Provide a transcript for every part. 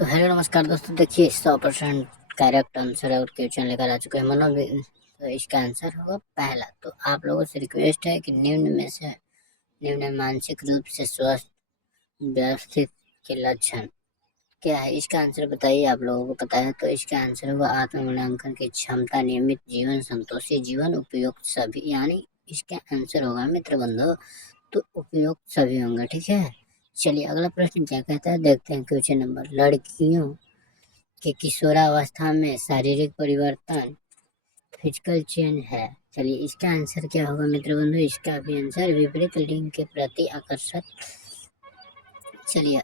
तो हेलो नमस्कार दोस्तों, देखिए 100% करेक्ट आंसर और क्वेश्चन लेकर आ चुके हैं तो इसका आंसर होगा पहला। तो आप लोगों से रिक्वेस्ट है कि निम्न मानसिक रूप से स्वस्थ व्यवस्थित के लक्षण क्या है, इसका आंसर बताइए। आप लोगों को पता है तो इसका आंसर होगा आत्म मूल्यांकन की क्षमता, नियमित जीवन, संतोषी जीवन, उपयुक्त सभी, यानी इसका आंसर होगा मित्र बंधु तो उपयुक्त सभी होंगे। ठीक है, चलिए अगला प्रश्न क्या कहता है, देखते हैं क्वेश्चन नंबर। लड़कियों के किशोरावस्था में शारीरिक परिवर्तन फिजिकल चेंज है। चलिए इसका आंसर क्या होगा मित्र बंधु, इसका भी आंसर विपरीत लिंग के प्रति आकर्षक। चलिए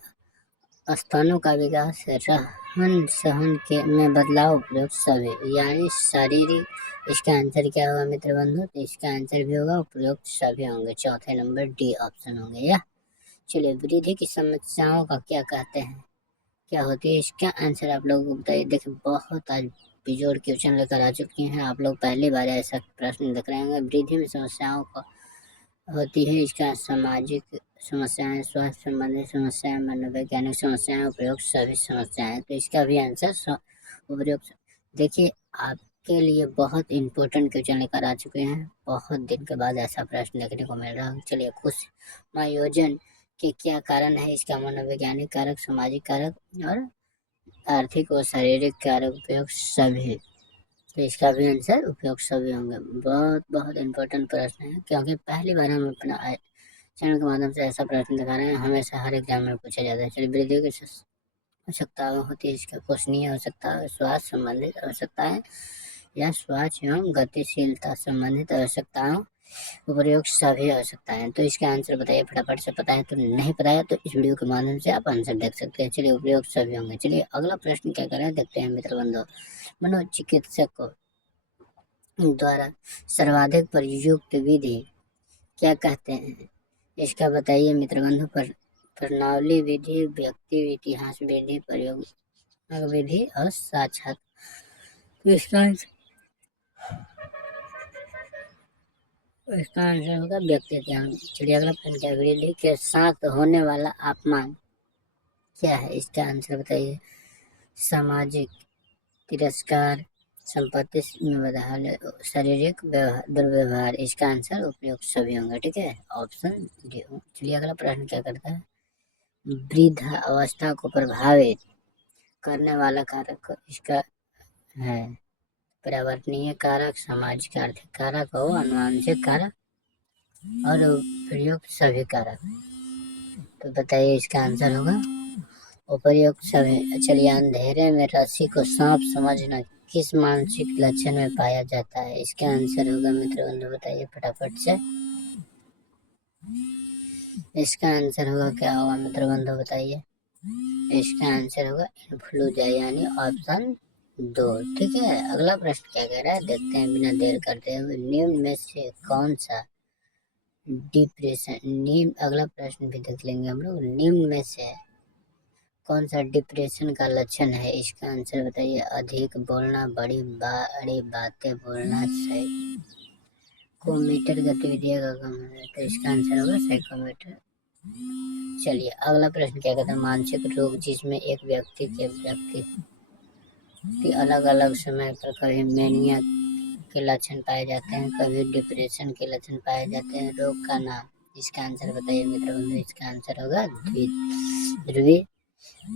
स्तनों का विकास, रहन सहन के में बदलाव, उपयुक्त सभी, यानी शारीरिक। इसका आंसर क्या होगा मित्र बंधु, तो इसका आंसर भी होगा उपयुक्त सभी होंगे। चौथे नंबर डी ऑप्शन होंगे या। चलिए वृद्धि की समस्याओं का क्या कहते हैं, क्या होती है, इसका आंसर आप लोगों को बताइए। देखिए बहुत आज बेजोड़ क्वेश्चन लेकर आ चुके हैं, आप लोग पहली बार ऐसा प्रश्न देख रहे होंगे। वृद्धि में समस्याओं का होती है, इसका सामाजिक समस्याएं, स्वास्थ्य संबंधित समस्याएं, मनोवैज्ञानिक समस्याएं, उपयोग सभी समस्याएं। तो इसका भी आंसर उपयोग। देखिए आपके लिए बहुत इंपॉर्टेंट क्वेश्चन लेकर आ चुके हैं, बहुत दिन के बाद ऐसा प्रश्न देखने को मिल रहा है। चलिए खुश मायोजन के क्या कारण है, इसका मनोवैज्ञानिक कारक, सामाजिक कारक और आर्थिक और शारीरिक कारक, उपयोग सभी। तो इसका भी आंसर उपयोग सभी होंगे। बहुत बहुत इंपॉर्टेंट प्रश्न है, क्योंकि पहली बार हम अपना चैनल के माध्यम से ऐसा प्रश्न दिखा रहे हैं, हमेशा हर एग्जाम में पूछा जाता है। चलिए वृद्धि की आवश्यकता होती है, इसका पोषणीय आवश्यकता, स्वास्थ्य संबंधित आवश्यकताएं या स्वास्थ्य एवं गतिशीलता संबंधित आवश्यकताओं, उपयोग सभी आवश्यकताएं। तो इसका आंसर बताइए फटाफट से, पता है तो नहीं पता है तो इस वीडियो के माध्यम से आप आंसर देख सकते हैं। चलिए उपयोग सभी होंगे। चलिए अगला प्रश्न क्या कर रहे हैं, देखते हैं मित्र बंधु। मनोचिकित्सक द्वारा सर्वाधिक प्रयुक्त विधि क्या कहते हैं, इसका बताइए मित्र बंधु। प्रणाली विधि, व्यक्ति इतिहास विधि, प्रयोग विधि और साक्षात। तो इसका आंसर होगा व्यक्ति ध्यान। चलिए अगला प्रश्न क्या है, वृद्धि के साथ होने वाला अपमान क्या है, इसका आंसर बताइए। सामाजिक तिरस्कार, संपत्ति में बदहाल, शारीरिक दुर्व्यवहार। इसका आंसर उपयुक्त सभी होंगे। ठीक है, ऑप्शन डी। चलिए अगला प्रश्न क्या करता है, वृद्धा अवस्था को प्रभावित करने वाला कारक इसका है पर्यावरणीय कारक, सामाजिक आर्थिक कारक और आनुवंशिक कारक और उपयुक्त सभी कारक। तो बताइए इसका आंसर होगा उपयुक्त सभी। चलिए अंधेरे में रस्सी को सांप समझना किस मानसिक लक्षण में पाया जाता है, इसका आंसर होगा मित्र बंधु बताइए फटाफट से। इसका आंसर होगा क्या होगा मित्र बंधु बताइए। इसका आंसर होगा इन्फ्लुएंजा, यानी ऑप्शन 2। ठीक है, अगला प्रश्न क्या कह रहा है, देखते हैं बिना देर करते हुए। निम्न में से कौन सा डिप्रेशन, निम्न अगला प्रश्न भी देख लेंगे हम लोग। निम्न में से कौन सा डिप्रेशन का लक्षण है, इसका आंसर बताइए। अधिक बोलना, बड़ी बड़ी बातें बोलना, साइकोमीटर गतिविधियों का कम है। तो इसका आंसर होगा साइकोमीटर। चलिए अगला प्रश्न क्या कहता है, मानसिक रोग जिसमें एक व्यक्ति अलग अलग समय पर कभी मेनिया के लक्षण पाए जाते हैं, कभी डिप्रेशन के लक्षण पाए जाते हैं। रोग का नाम, इसका आंसर बताइए मित्र बंधु। इसका आंसर होगा ध्रुवी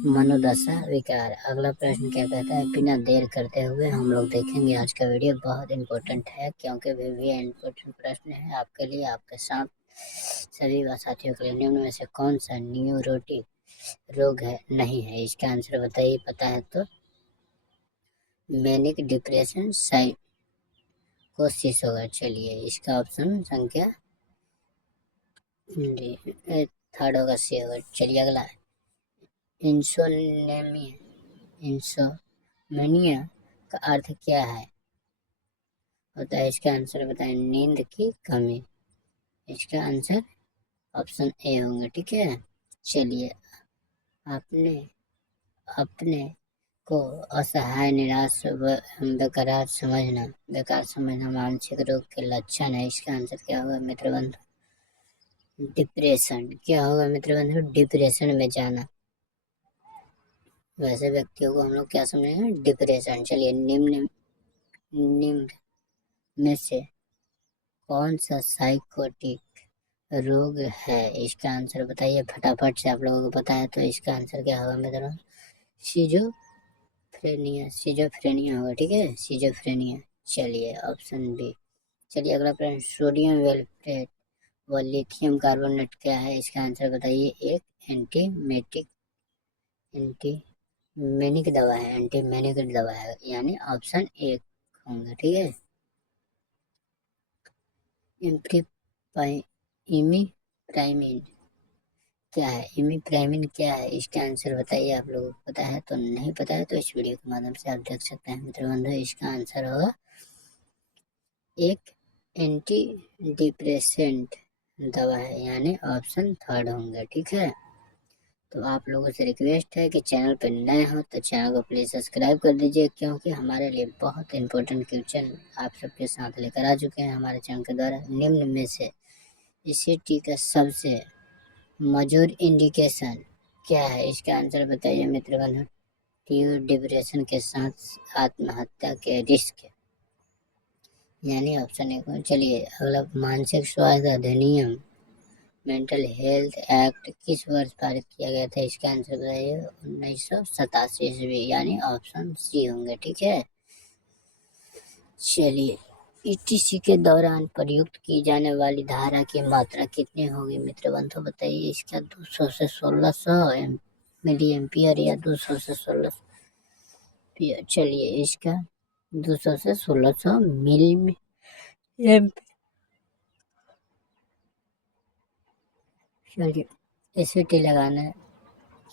मनोदशा विकार। अगला प्रश्न क्या कहता है, बिना देर करते हुए हम लोग देखेंगे आज का वीडियो, बहुत इंपॉर्टेंट है क्योंकि भी इंपॉर्टेंट प्रश्न है आपके लिए, आपके साथ सभी साथियों के लिए। निम्न में से कौन सा न्यूरोटिक रोग है, नहीं है, इसका आंसर बताइए। पता है तो मैनिक डिप्रेशन साइकोसिस होगा। चलिए इसका ऑप्शन संख्या थर्ड होगा, सी होगा। चलिए अगला, इंसोमेनिया का अर्थ क्या है होता है, इसका आंसर बताएं। नींद की कमी। इसका आंसर ऑप्शन ए होंगे। ठीक है, चलिए आपने अपने को असहाय, निराश व बेकार समझना मानसिक रोग के लक्षण है। इसका आंसर क्या होगा मित्र बंधु, डिप्रेशन। क्या होगा मित्र बंधु, डिप्रेशन में जाना। वैसे व्यक्तियों को हम लोग क्या समझेंगे, डिप्रेशन। चलिए, निम्न निम्न में से कौन सा साइकोटिक रोग है, इसका आंसर बताइए फटाफट से। आप लोगों को पता है तो इसका आंसर क्या होगा मित्रों, सिजोफ्रेनिया। सिजोफ्रेनिया होगा, ठीक है, सिजोफ्रेनिया। चलिए ऑप्शन बी। चलिए अगला प्रश्न, सोडियम वेलफ्रेट व लिथियम कार्बोनेट क्या है, इसका आंसर बताइए। एक एंटीमेनिक दवा है, एंटीमेनिक दवा है, यानी ऑप्शन एक होंगे, ठीक है। इमिप्राइमिन क्या है, इमिप्राइमिन क्या है, इसका आंसर बताइए। आप लोगों को पता है तो, नहीं पता है तो इस वीडियो के माध्यम से आप देख सकते हैं मित्र बंधु। इसका आंसर होगा एक एंटी डिप्रेसेंट दवा है, यानी ऑप्शन थर्ड होंगे, ठीक है। तो आप लोगों से रिक्वेस्ट है कि चैनल पर नए हो तो चैनल को प्लीज़ सब्सक्राइब कर दीजिए, क्योंकि हमारे लिए बहुत इंपॉर्टेंट क्वेश्चन आप सबके साथ लेकर आ चुके हैं हमारे चैनल के द्वारा। निम्न में से ईसीटी का सबसे मजबूत इंडिकेशन क्या है, इसका आंसर बताइए मित्र बंधु। डिप्रेशन के साथ आत्महत्या के रिस्क, यानी ऑप्शन एक। चलिए अगला, मानसिक स्वास्थ्य अधिनियम मेंटल हेल्थ एक्ट किस वर्ष पारित किया गया था, इसका आंसर बताइए। 1987 ईस्वी, यानी ऑप्शन सी होंगे, ठीक है। चलिए, ईटीसी के दौरान प्रयुक्त की जाने वाली धारा की मात्रा कितनी होगी मित्र बंधु बताइए। इसका 200 से 1600 मिली एम्पियर या 200 से 1600। चलिए इसका 200 से 1600 मिली एम्पियर। चलिए, एसिटी लगाने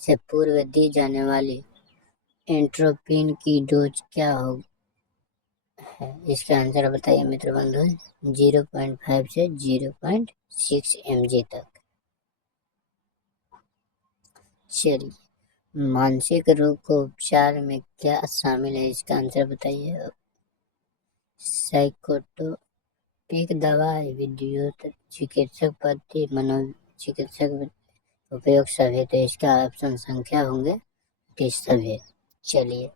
से पूर्व दी जाने वाली एंट्रोपिन की डोज क्या हो है, इसका आंसर बताइए मित्र बंधु। 0.5 से 0.6 mg तक। चलिए, मानसिक रोग को उपचार में क्या शामिल है, इसका आंसर बताइए। साइकोटोपिक दवा, विद्युत चिकित्सक पद्धति, मनोचिकित्सक उपयोग सभी। तो इसका ऑप्शन संख्या होंगे कि सभी। चलिए,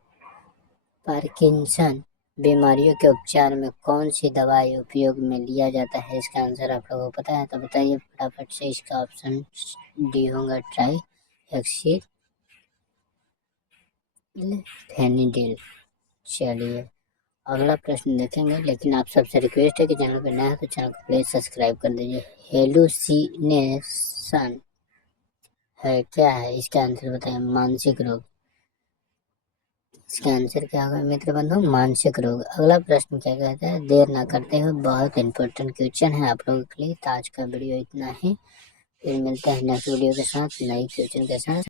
पार्किंसन बीमारियों के उपचार में कौन सी दवाई उपयोग में लिया जाता है, इसका आंसर आप लोगों को पता है तो बताइए फटाफट से। इसका ऑप्शन डी होगा, ट्राईहेक्सिलफेनिडिल। चलिए अगला प्रश्न देखेंगे, लेकिन आप सबसे रिक्वेस्ट है कि चैनल पर नया है तो चैनल को प्लीज सब्सक्राइब कर दीजिए। हेलुसिनेशन है क्या है, इसका आंसर बताइए। मानसिक रोग, इसका आंसर क्या होगा मित्र बंधु, मानसिक रोग। अगला प्रश्न क्या कहता है, देर ना करते हुए बहुत इंपॉर्टेंट क्वेश्चन है आप लोगों के लिए। तो आज का वीडियो इतना ही, फिर मिलते हैं नेक्स्ट वीडियो के साथ, नई क्वेश्चन के साथ।